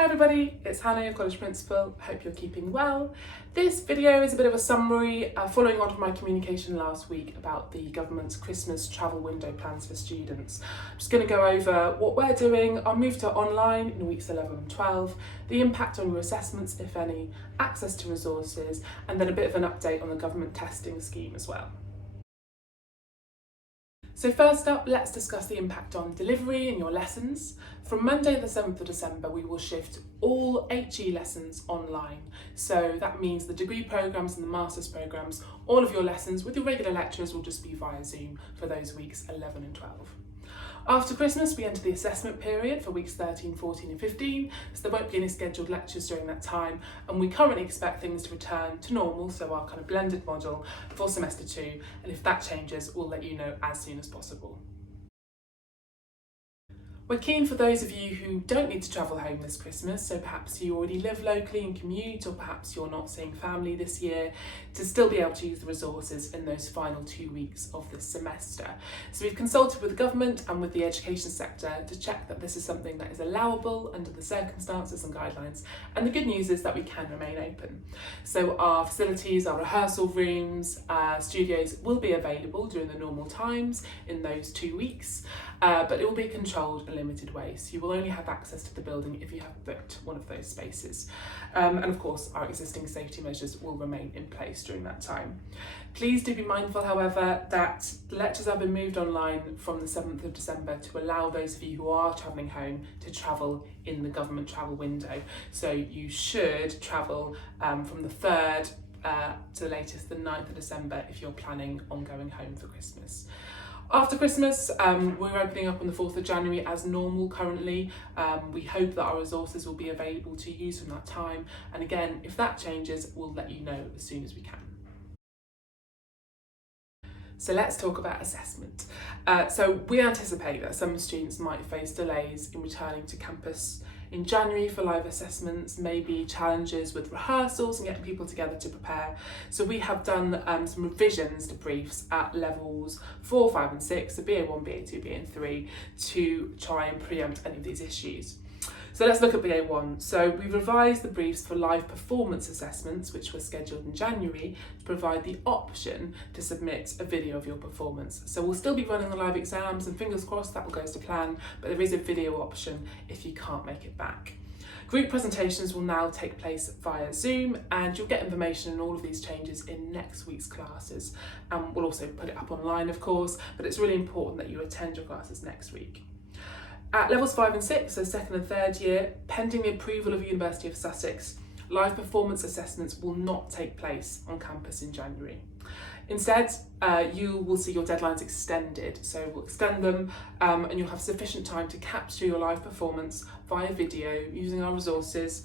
Hi everybody, it's Hannah, your college principal. Hope you're keeping well. This video is a bit of a summary following on from my communication last week about the government's Christmas travel window plans for students. I'm just going to go over what we're doing, our move to online in weeks 11 and 12, the impact on your assessments, if any, access to resources, and then a bit of an update on the government testing scheme as well. So first up, let's discuss the impact on delivery and your lessons. From Monday the 7th of December, we will shift all HE lessons online. So that means the degree programmes and the master's programmes, all of your lessons with your regular lecturers will just be via Zoom for those weeks 11 and 12. After Christmas, we enter the assessment period for weeks 13, 14 and 15, so there won't be any scheduled lectures during that time, and we currently expect things to return to normal, so our kind of blended model for semester 2, and if that changes, we'll let you know as soon as possible. We're keen for those of you who don't need to travel home this Christmas, so perhaps you already live locally and commute, or perhaps you're not seeing family this year, to still be able to use the resources in those final 2 weeks of this semester. So we've consulted with the government and with the education sector to check that this is something that is allowable under the circumstances and guidelines, and the good news is that we can remain open. So our facilities, our rehearsal rooms, studios will be available during the normal times in those 2 weeks, but it will be controlled in a limited way. So you will only have access to the building if you have booked one of those spaces. And of course, our existing safety measures will remain in place during that time. Please do be mindful, however, that the lectures have been moved online from the 7th of December to allow those of you who are travelling home to travel in the government travel window. So you should travel from the 3rd to the latest, the 9th of December, if you're planning on going home for Christmas. After Christmas, we're opening up on the 4th of January as normal currently. We hope that our resources will be available to use from that time. And again, if that changes, we'll let you know as soon as we can. So let's talk about assessment. So we anticipate that some students might face delays in returning to campus in January for live assessments, maybe challenges with rehearsals and getting people together to prepare. So we have done some revisions to briefs at levels 4, 5 and 6, so BA1, BA2, BA3, to try and preempt any of these issues. So let's look at BA1. So we revised the briefs for live performance assessments, which were scheduled in January, to provide the option to submit a video of your performance. So we'll still be running the live exams, and fingers crossed that will go to plan, but there is a video option if you can't make it back. Group presentations will now take place via Zoom, and you'll get information on all of these changes in next week's classes. And we'll also put it up online, of course, but it's really important that you attend your classes next week. At levels 5 and 6, so 2nd and 3rd year, pending the approval of University of Sussex, live performance assessments will not take place on campus in January. Instead, you will see your deadlines extended, so we'll extend them and you'll have sufficient time to capture your live performance via video using our resources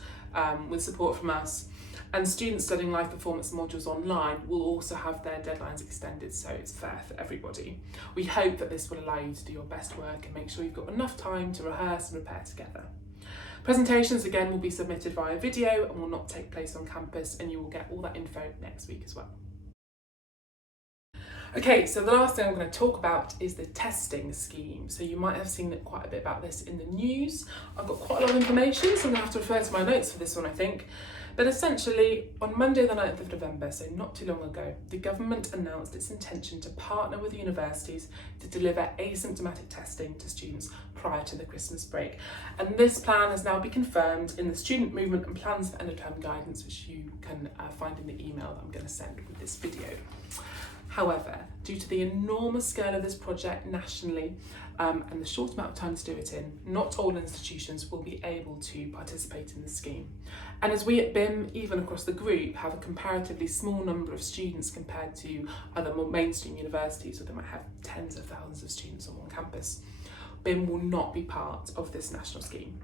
with support from us. And students studying live performance modules online will also have their deadlines extended, so it's fair for everybody. We hope that this will allow you to do your best work and make sure you've got enough time to rehearse and prepare together. Presentations again will be submitted via video and will not take place on campus, and you will get all that info next week as well. Okay, so the last thing I'm going to talk about is the testing scheme. So you might have seen quite a bit about this in the news. I've got quite a lot of information, so I'm going to have to refer to my notes for this one, I think. But essentially, on Monday the 9th of November, so not too long ago, the government announced its intention to partner with universities to deliver asymptomatic testing to students prior to the Christmas break. And this plan has now been confirmed in the Student Movement and Plans for End of Term Guidance, which you can find in the email that I'm going to send with this video. However, due to the enormous scale of this project nationally and the short amount of time to do it in, not all institutions will be able to participate in the scheme. And as we at BIM, even across the group, have a comparatively small number of students compared to other more mainstream universities, where they might have tens of thousands of students on one campus, BIM will not be part of this national scheme.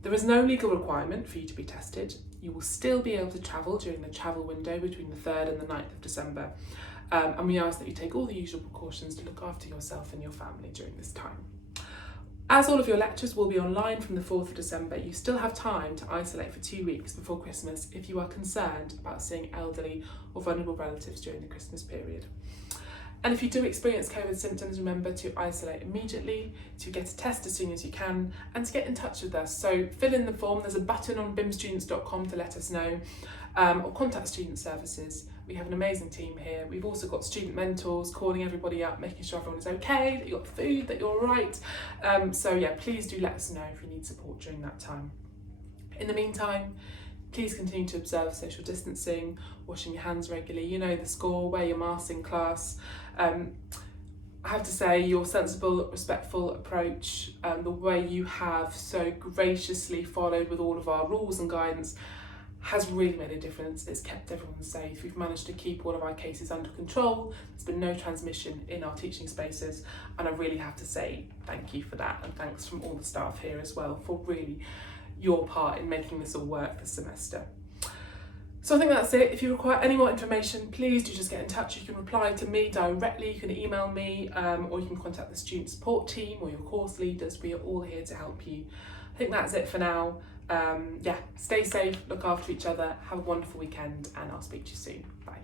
There is no legal requirement for you to be tested. You will still be able to travel during the travel window between the 3rd and the 9th of December. And we ask that you take all the usual precautions to look after yourself and your family during this time. As all of your lectures will be online from the 4th of December, you still have time to isolate for 2 weeks before Christmas if you are concerned about seeing elderly or vulnerable relatives during the Christmas period. And if you do experience COVID symptoms, remember to isolate immediately, to get a test as soon as you can, and to get in touch with us. So fill in the form, there's a button on bimstudents.com to let us know, or contact Student Services. We have an amazing team here. We've also got student mentors calling everybody up, making sure everyone is okay, that you've got food, that you're all right. So yeah, please do let us know if you need support during that time. In the meantime, please continue to observe social distancing, washing your hands regularly. You know the score, wear your mask in class. I have to say, your sensible, respectful approach, the way you have so graciously followed with all of our rules and guidance has really made a difference. It's kept everyone safe. We've managed to keep all of our cases under control. There's been no transmission in our teaching spaces, and I really have to say thank you for that, and thanks from all the staff here as well for really your part in making this all work this semester. So I think that's it. If you require any more information, please do just get in touch. You can reply to me directly, you can email me, or you can contact the student support team or your course leaders. We are all here to help you. I think that's it for now. Yeah, stay safe, look after each other, have a wonderful weekend, and I'll speak to you soon. Bye.